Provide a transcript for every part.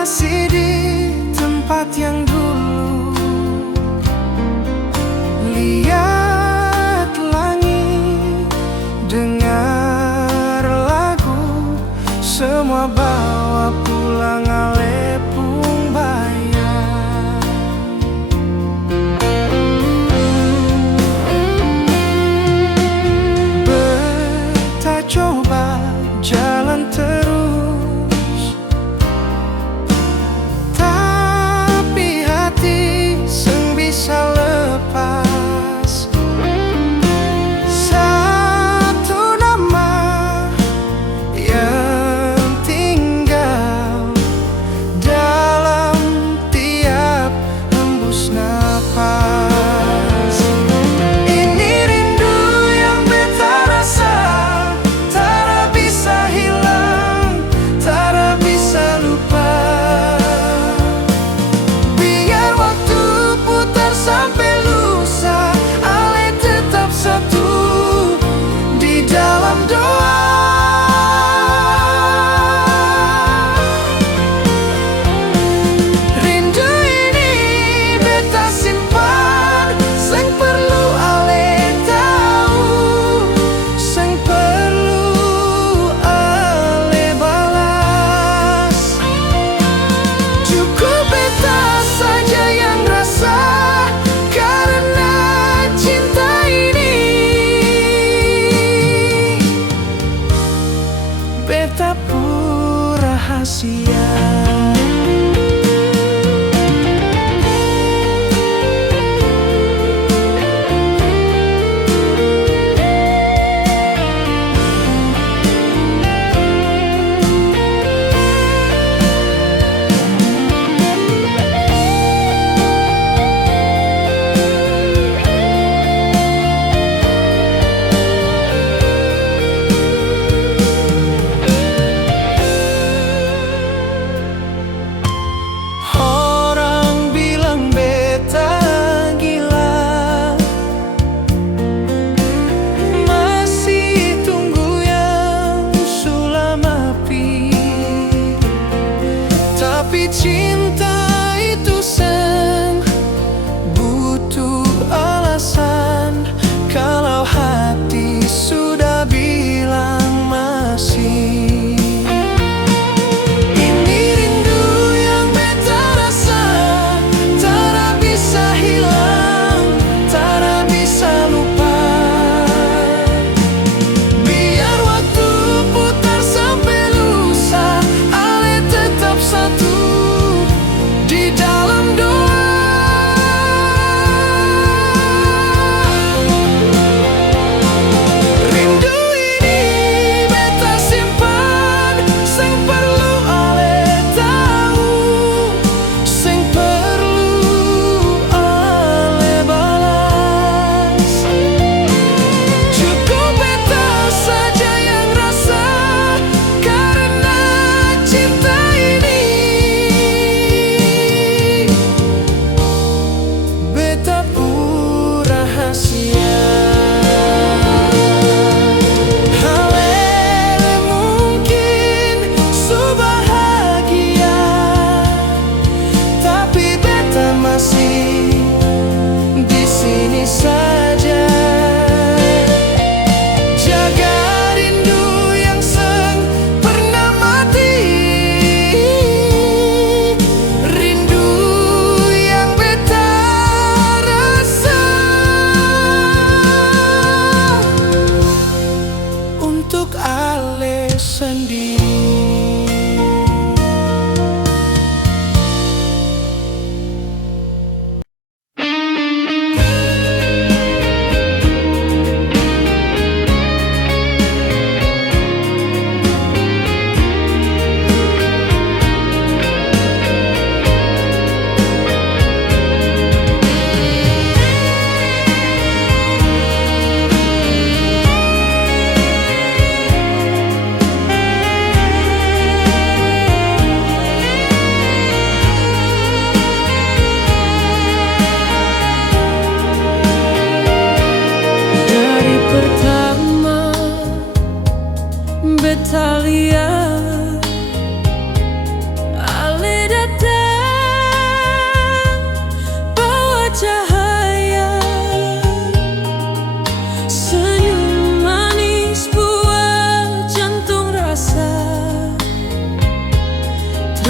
masih di tempat yang dulu. Lihat langit, dengar lagu, semua bawa pulang alepung bayang. Beta coba jalan terus, tapi hati seng bisa lepas. Satu nama yang tinggal dalam tiap hembus napas. Ini rindu yang beta rasa, tak bisa hilang, tak bisa lupa. Biar waktu putar sampai lusa, ale tetap satu di dalam doa. Rindu ini beta simpan, seng perlu ale tahu, seng perlu ale balas. Cukup beta saja yang rasa, karena cinta ini beta pun rahasia. Orang bilang beta gila, masih tunggu yang sulam api. Tapi cinta itu seng butuh alasan, kalau hati sudah bilang masih. Ini rindu yang beta rasa, tak bisa hilang, tak bisa lupa. Biar waktu putar sampai lusa, ale tetap satu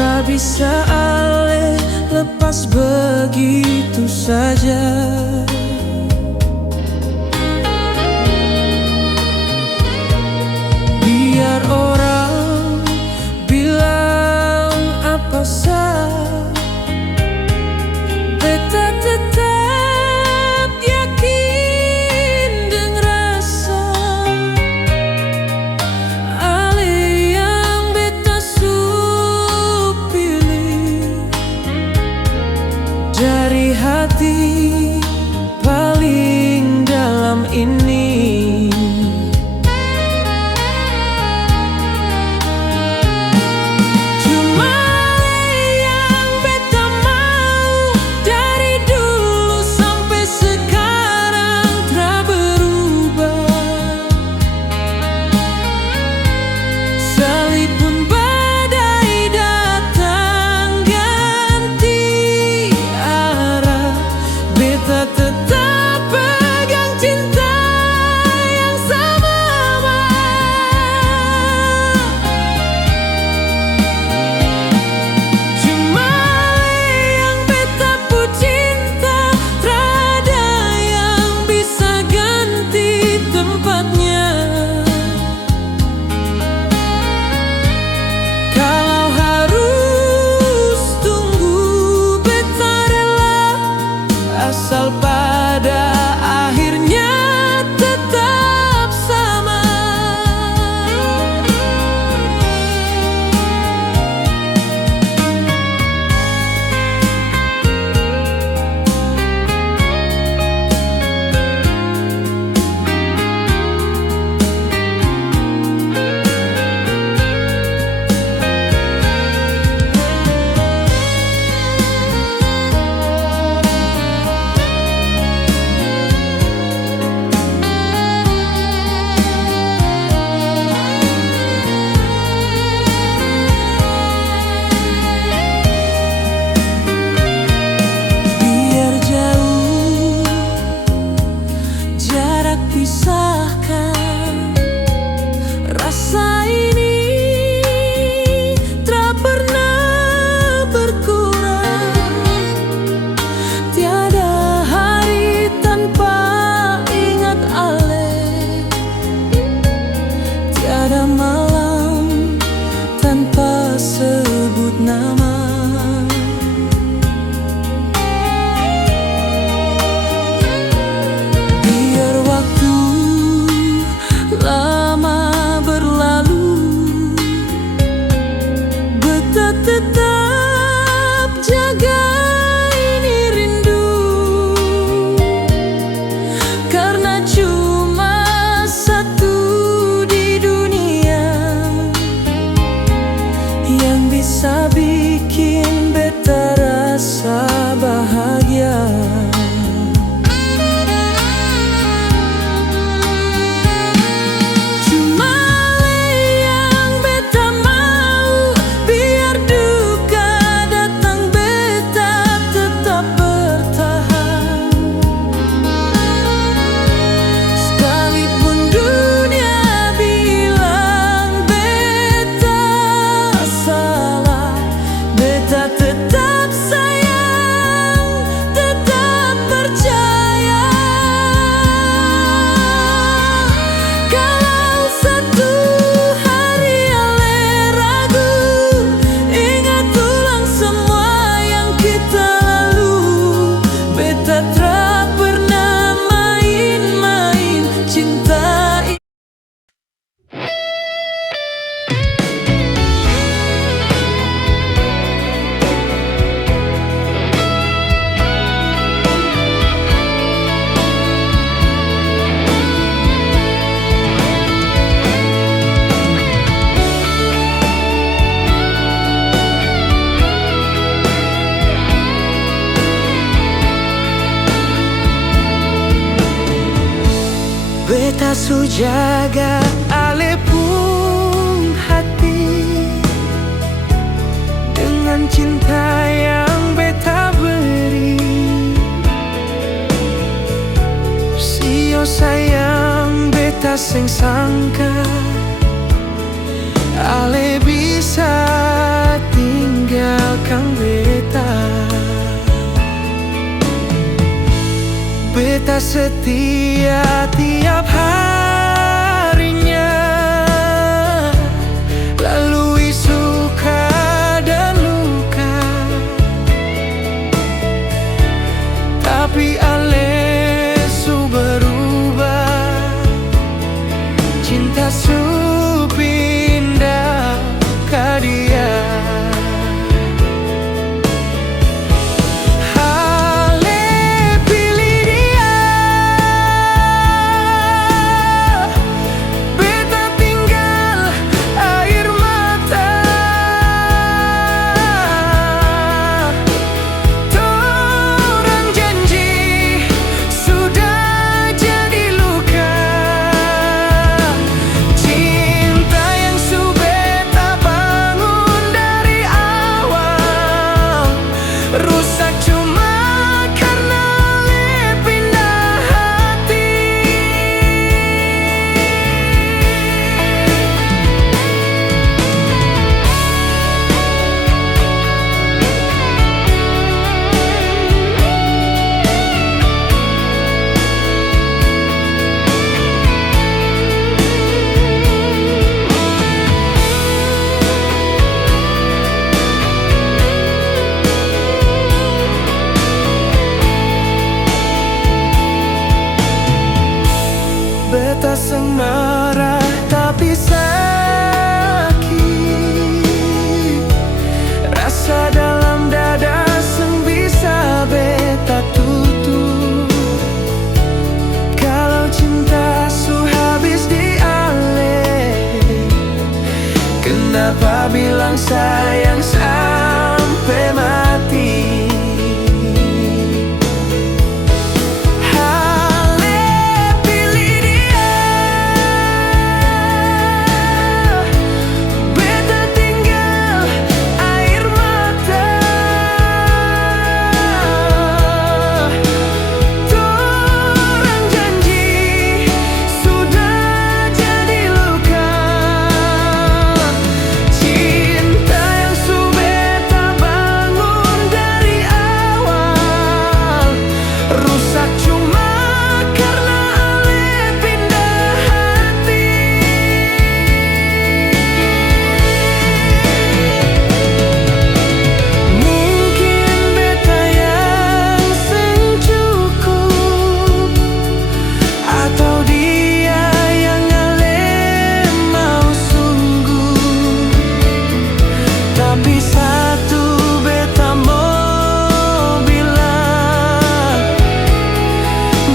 tak bisa ale lepas begitu saja. Biar orang bilang apa saja, beta tetap yakin dengan rasa ale yang beta su pilih dari hati paling dalam ini. Asal pada akhirnya tetap sama. Pisahkan rasa ini tak pernah berkurang. Tiada hari tanpa ingat ale, tiada malam tanpa sebut nama. Lama berlalu, beta tetap jaga ini rindu, karena cuma satu di dunia yang bisa bikin beta rasa bahagia. Tetap sayang, tetap percaya. Kalau satu hari ale ragu, ingat ulang semua yang kita lalu. Beta tak pernah main-main cinta. Beta su jaga ale pun hati dengan cinta yang beta beri. Sio sayang beta sing sangka ale bisa tinggal. setia tiap harinya, lalui suka dan luka. Tapi ale su berubah, cinta su pindah ke dia. Beta seng marah tapi sakit, rasa dalam dada seng bisa beta tutup. Kalau cinta su habis di ale, kenapa bilang sayang sampai mati?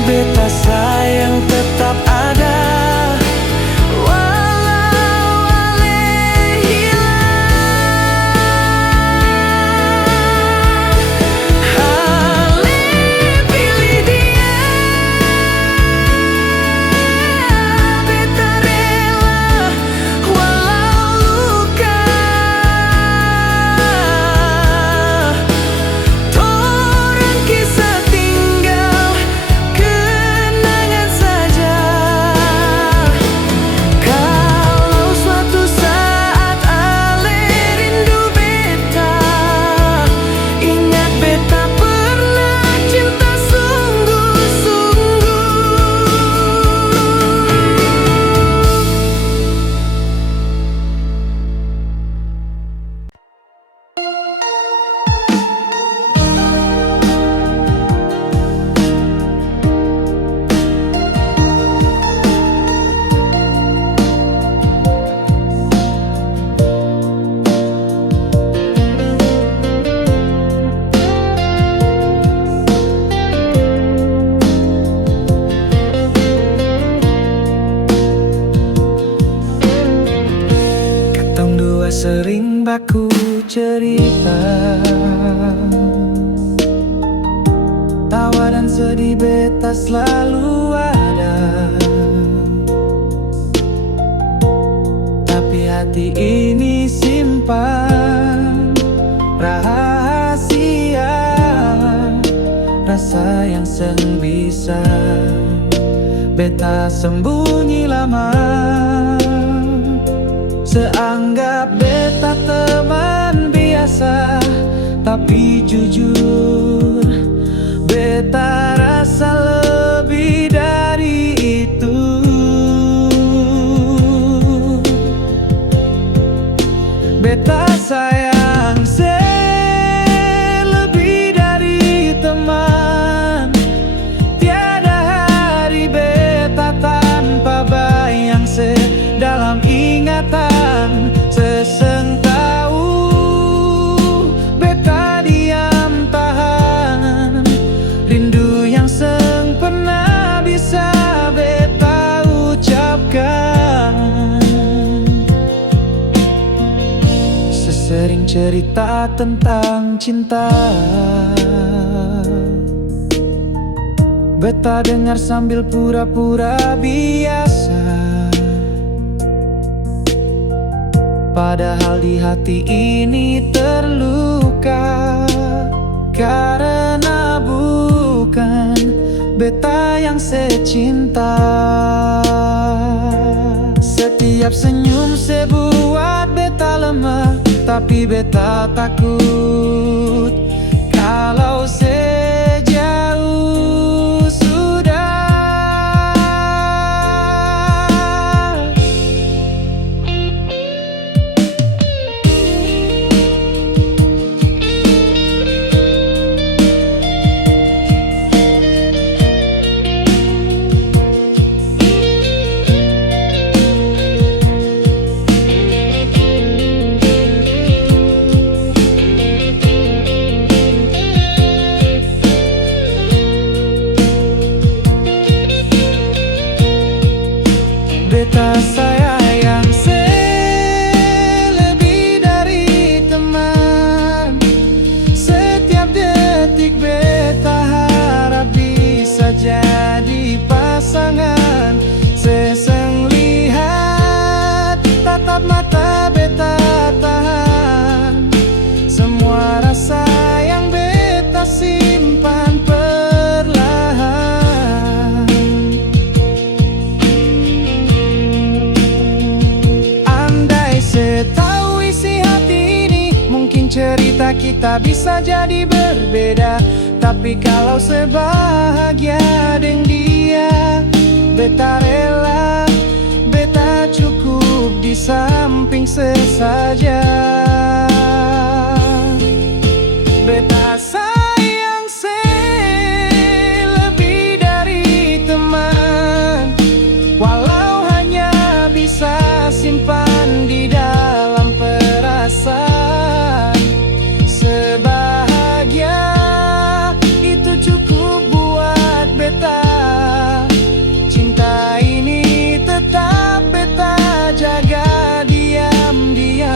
Beta sayang tetap ada, walau ale hilang. Ale pilih dia, beta rela walau luka. Torang kisah tinggal saja. Kalau suatu saat ale rindu beta, ingat beta pernah cinta sungguh-sungguh. Ketong dua sering baku cerita, tawa dan sedih beta selalu ada. Tapi hati ini simpan rahasia, rasa yang seng bisa beta sembunyi lama. Seanggap beta teman biasa, tapi jujur beta rasa lebih cerita tentang cinta. Beta dengar sambil pura-pura biasa, padahal di hati ini terluka. Karena bukan beta yang secinta. Setiap senyum sebuat beta lemah, tapi beta takut kalau sejauh sudah. Beta sayang lebih dari teman. Setiap detik beta harap bisa jadi pasangan. Seseng lihat tatap mata beta tahan semua rasa yang beta simpan perlahan. Tahu isi hati ini, mungkin cerita kita bisa jadi berbeda. Tapi kalau sebahagia dengan dia, beta rela, beta cukup di samping sesaja. Beta sayang lebih dari teman, walau hanya bisa simpan di dalam perasaan. Sebahagia itu cukup buat beta. Cinta ini tetap beta jaga diam-diam.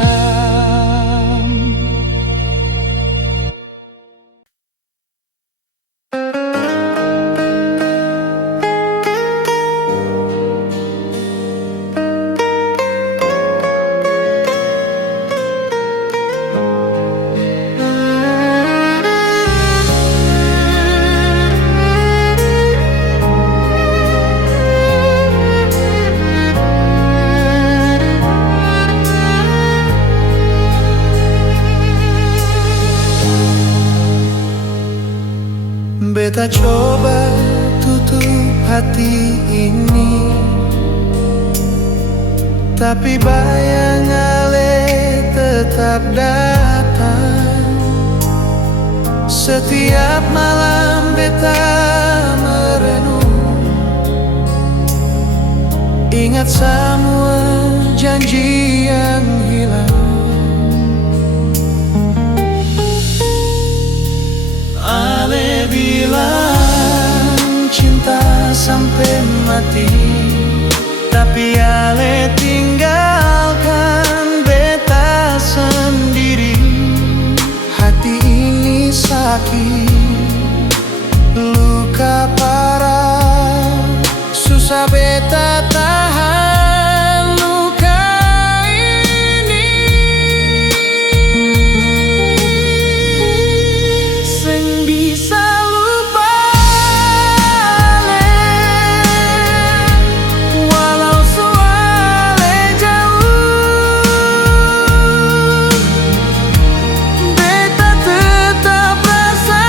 Beta coba tutup hati ini, tapi bayang ale tetap datang. Setiap malam beta merenung, ingat semua janji yang hilang. Ale bilang cinta sampai mati, tapi ale tinggalkan beta sendiri. Hati ini sakit, luka parah, susah beta tahan luka ini. Sing bisa lupa ale, walau soale jauh, beta tetap rasa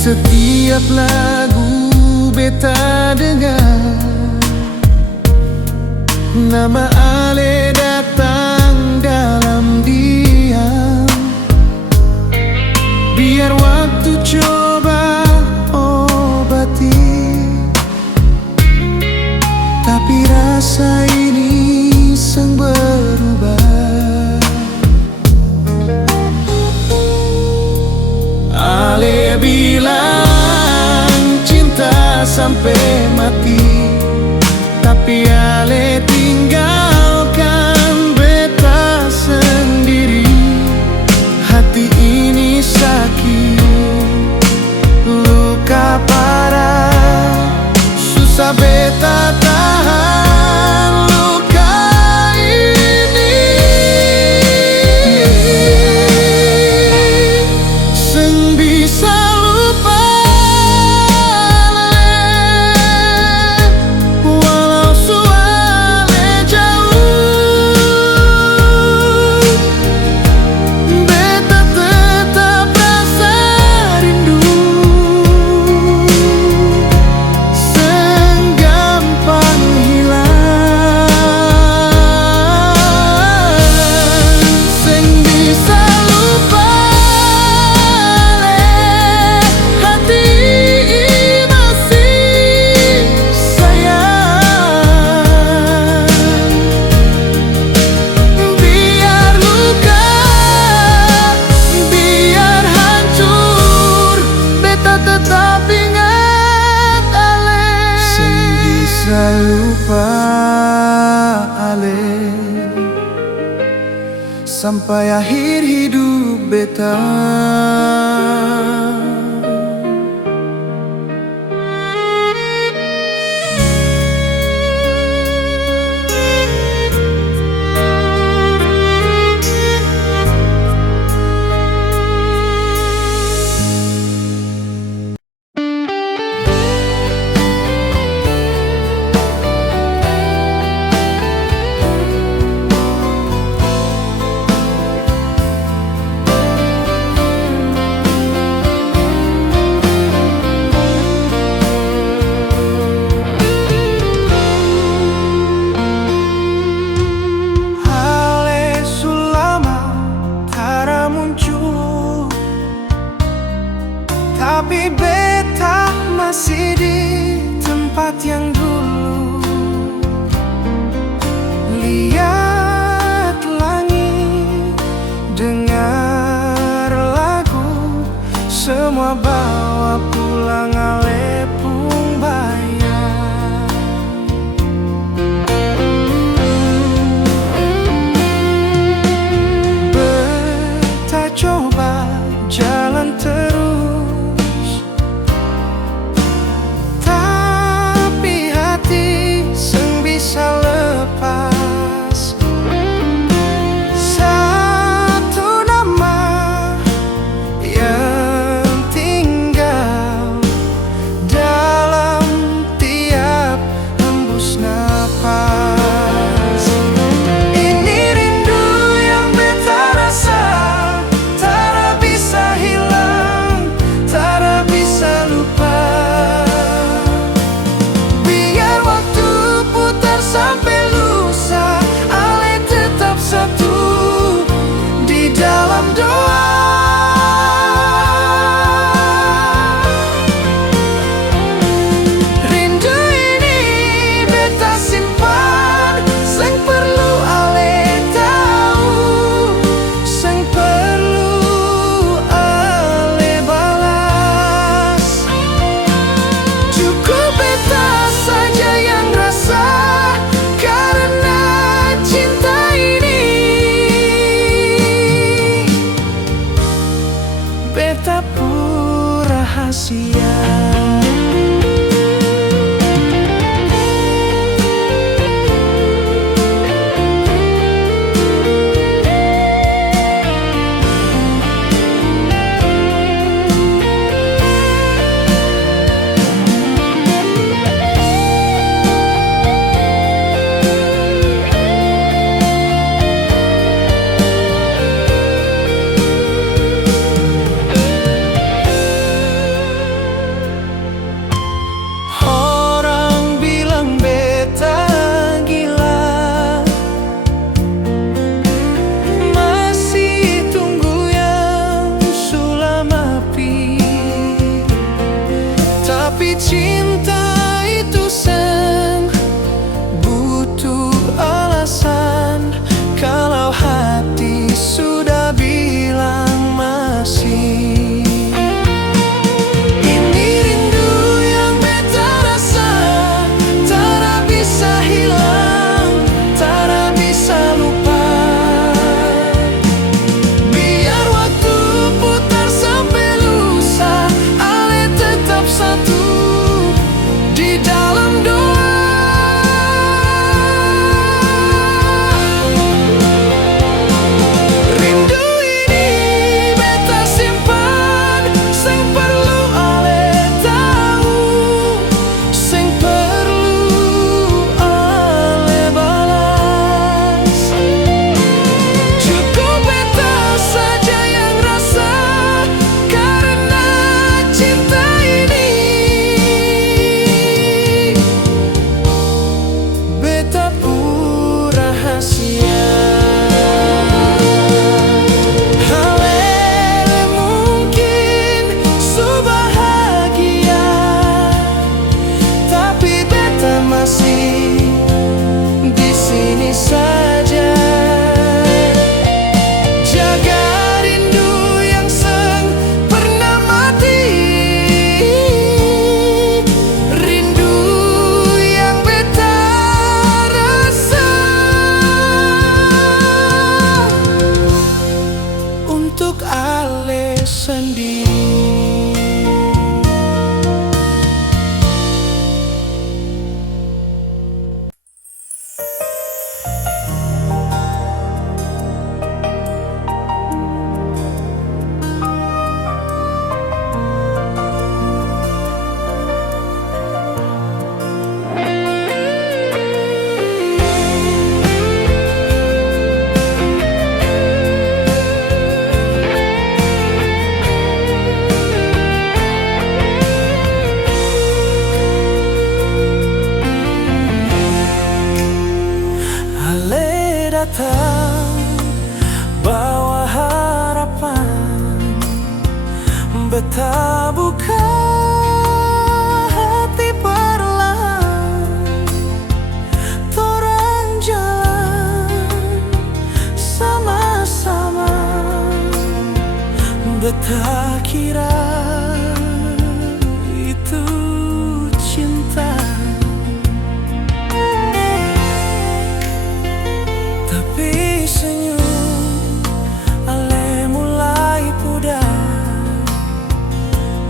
setiap lagu beta dengar, nama Ale datang dalam diam. Biar waktu coba obati, tapi rasa ini sang berubah. Ale bilang cinta sampai mati, tapi Ale tinggalkan beta sendiri. Hati ini sakit, luka parah, susah beta tahan luka ini. Seng bisa lupa Ale, walau suale jauh, beta tetap rasa rindu. Seng gampang hilang, seng bisa lupa Ale, hati masih sayang. Biar luka, biar hancur, beta tetap ingat Ale. Seng bisa lupa Ale, sampai akhir hidup beta. rahasia. Halele mungkin su bahagia, tapi beta masih di sini saja. Jaga rindu yang pernah mati, rindu yang beta rasa untuk ale sendiri. Datang bawa harapan, beta buka hati perlahan, torang jalan sama-sama. Beta kira itu cinta, tapi senyum ale mulai pudar.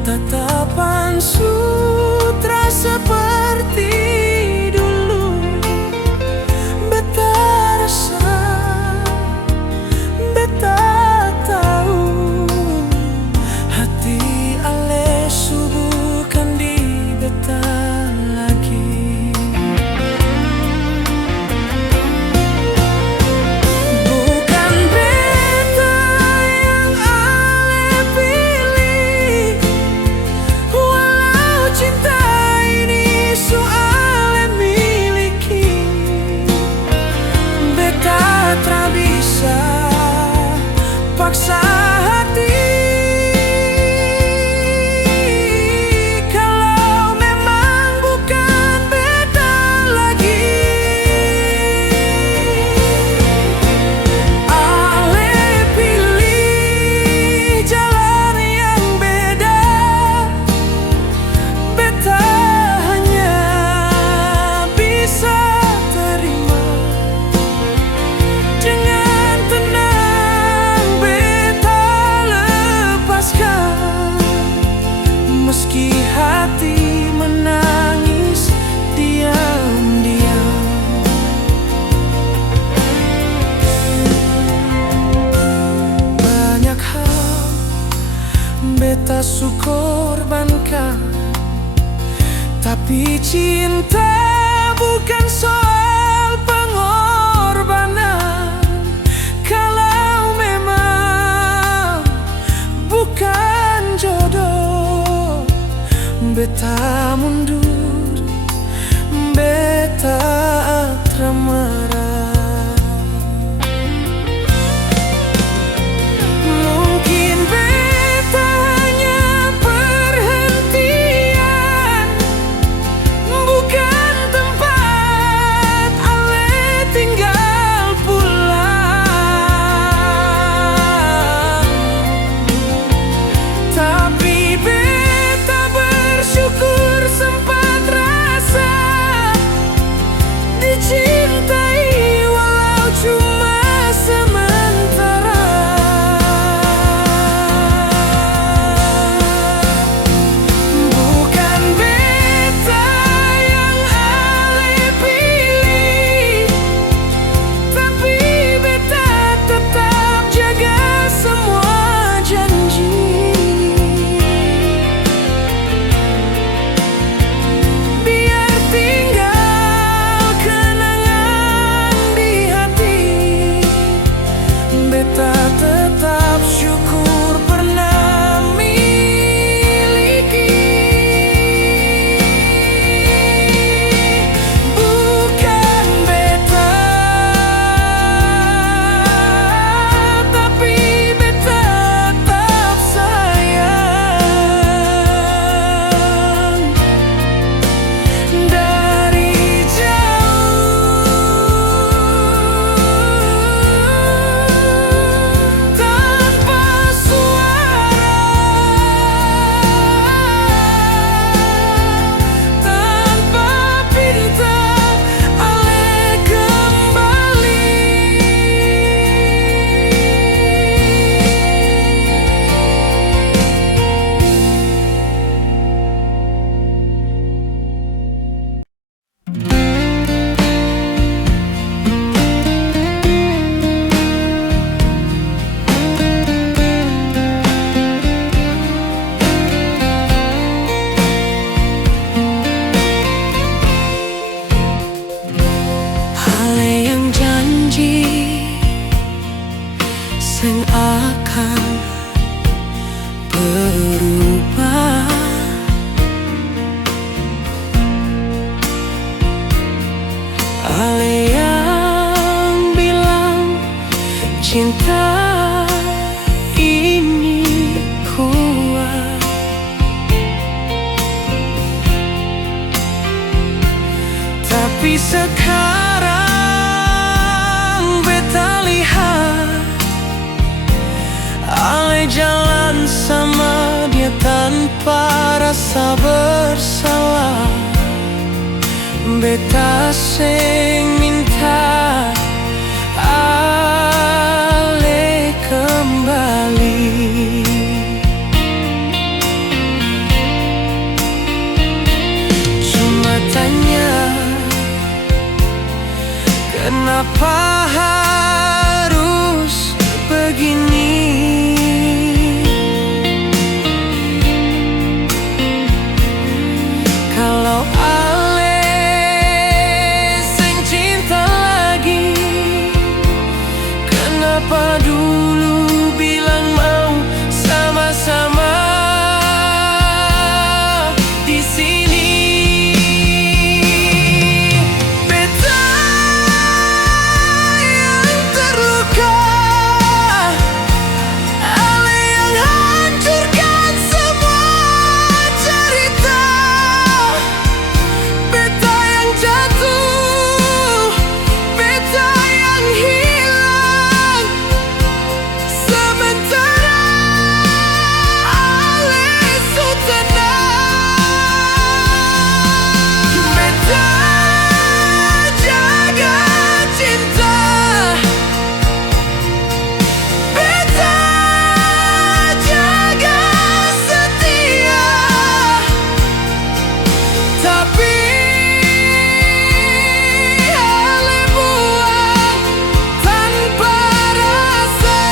Tatapan sutra seperti dulu, beta rasa, beta tahu hati ale subuhkan di beta lagi. Bukan beta yang ale pilih, walau cinta ini su ale miliki. Beta tak bisa paksa hati. Kalau memang bukan beta lagi, ale pilih jalan yang beda. Beta hanya bisa terima dengan tenang. Beta lepaskan, meski hati menangis diam-diam. Banyak hal beta su korbankan, tapi cinta bukan soal pengorbanan. Kalau memang bukan jodoh, beta mundur, beta marah. Mungkin beta hanya perhentian, bukan tempat Ale yang janji sing akan berubah, ale yang bilang cinta ini kuat, tapi sekarang beta lihat ale jalan sama dia tanpa rasa bersalah. Beta sing minta ale kembali. Cuma tanya, kenapa harus begini? Kalau ale sing cinta lagi, kenapa dulu bilang mau sama-sama di sini? Beta yang terluka, ale yang hancurkan semua cerita. Beta yang jatuh, beta yang hilang, sementara ale su tenang. Beta jaga cinta, beta jaga setia, tapi ale buang tanpa rasa.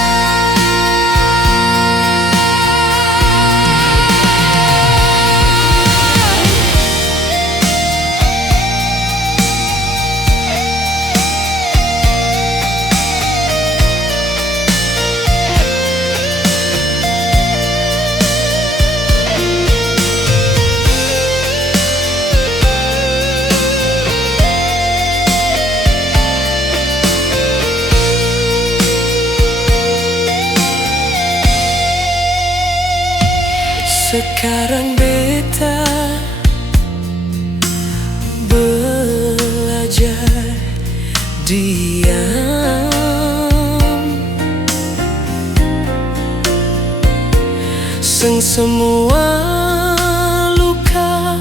Sekarang beta belajar diam, sing semua luka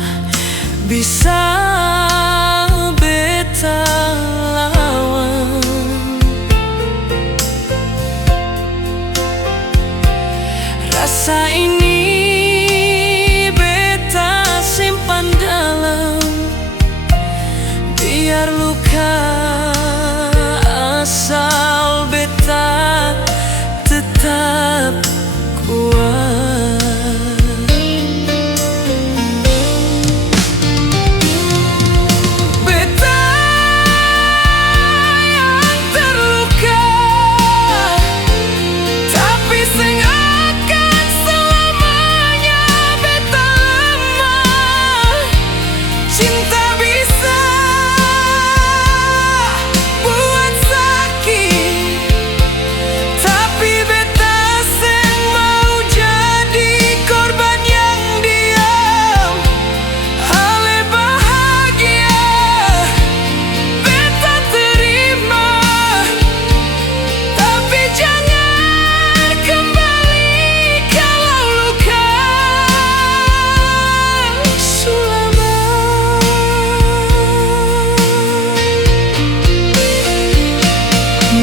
bisa beta lawan. Rasa ini beta simpan dalam, biar luka asal beta tetap kuat. Beta yang terluka, tapi sing akan selamanya beta lemah. Cinta bisa buat sakit, tapi beta sing mau jadi korban yang diam. Ale bahagia, beta terima, tapi jangan kembali kalau luka sulama.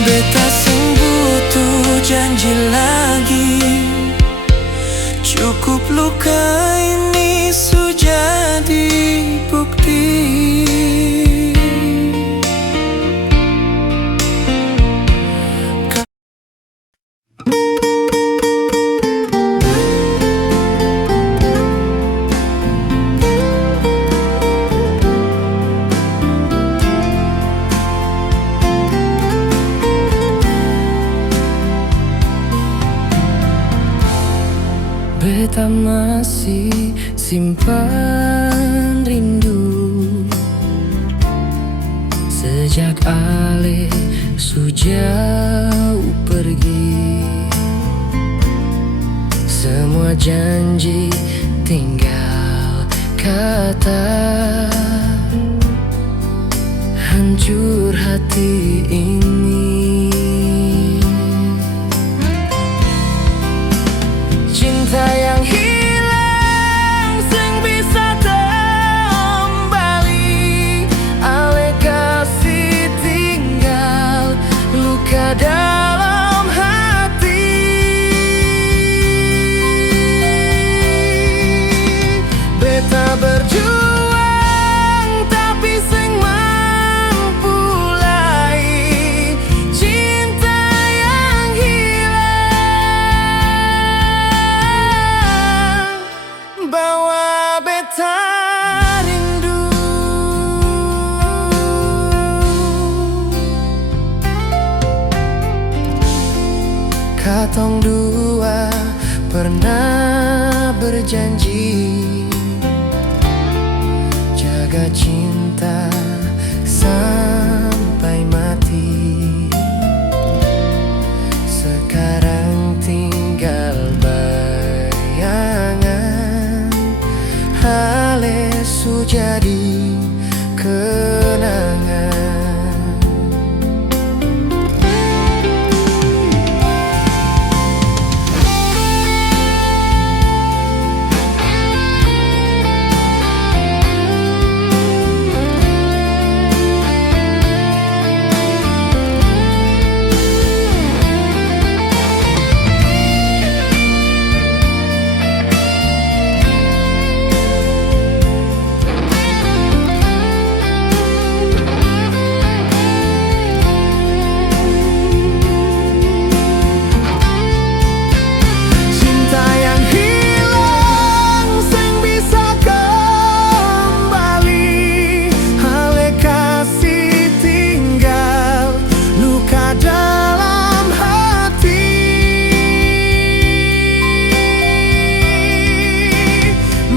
Beta sing butuh janji lagi, cukup luka ini sudah dibukti. beta masih simpan rindu sejak ale su jauh pergi. Semua janji tinggal kata, hancur hati ini. Cinta yang hilang sing bisa kembali, ale kasih tinggal luka dalam hati. Beta berjuang tapi sing mampu lai cinta yang hilang, bawa beta rindu. Katong dua pernah berjanji jaga cinta sampai mati. Sekarang tinggal bayangan, ale su jadi kenangan.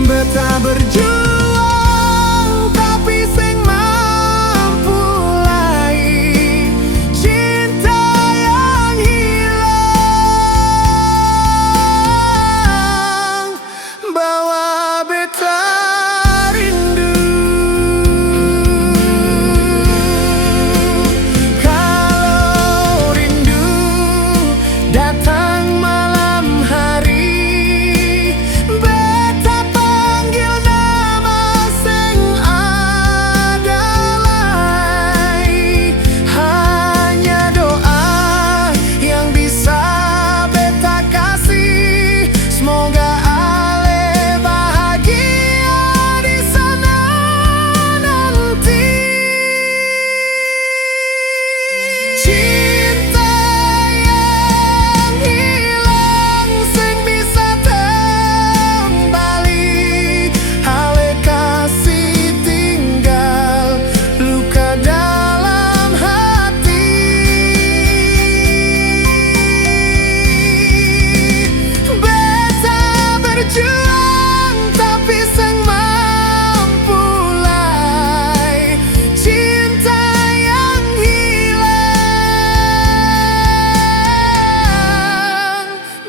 Beta berjuang tapi sing mampu lai cinta yang hilang, bawa beta rindu. Kalau rindu datang malam hari, beta panggil nama sing adalai. Hanya doa yang bisa beta kasih, semoga ale bahagia di sana nanti. Cinta yang hilang sing bisa kembali, ale kasih tinggal luka dalam hati. Beta berjuang tapi sing mampu lai cinta yang hilang,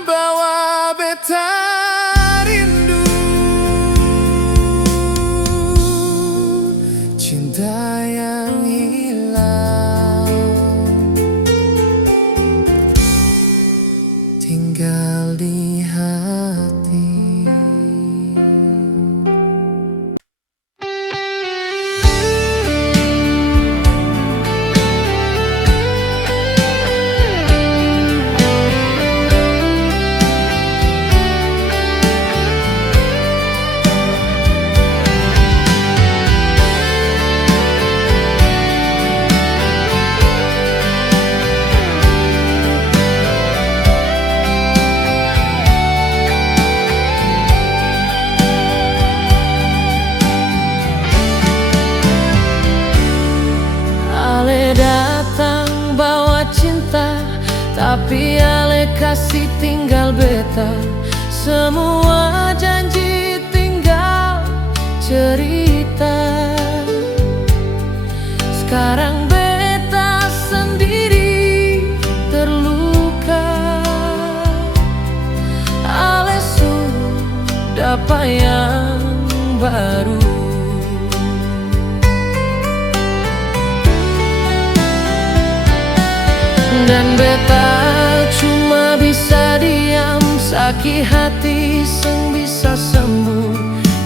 bawa beta rindu. Cinta yang hilang tinggal di hati. Ale datang bawa cinta, tapi ale kasih tinggal beta semua janji tinggal cerita. Sekarang beta sendiri terluka, ale sudah apa yang baru. Dan beta cuma bisa diam, sakit hati seng bisa sembuh,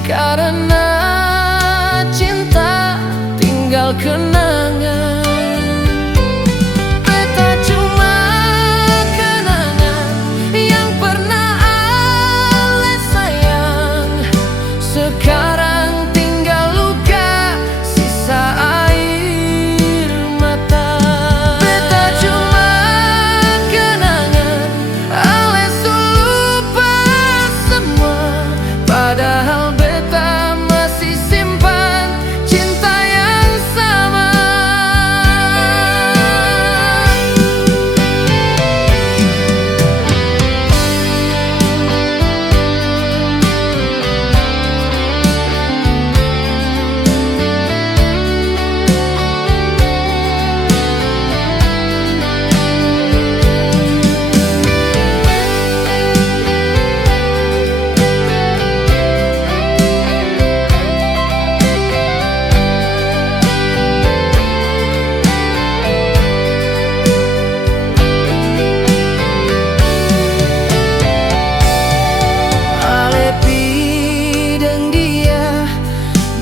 karena cinta tinggal kenangan. Beta cuma kenangan yang pernah ale sayang, sekarang tinggal luka sisa air mata. Beta cuma kenangan ale su lupa semua, padahal beta masih simpan cinta yang sama.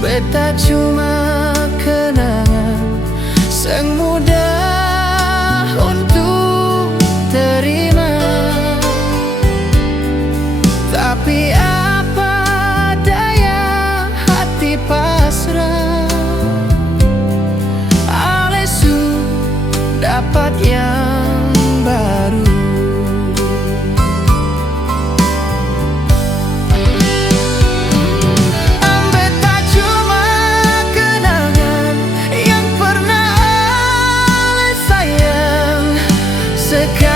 Beta cuma kenangan sang mudah untuk terima, tapi apa daya hati pasrah, ale su dapat yang baru. Sekarang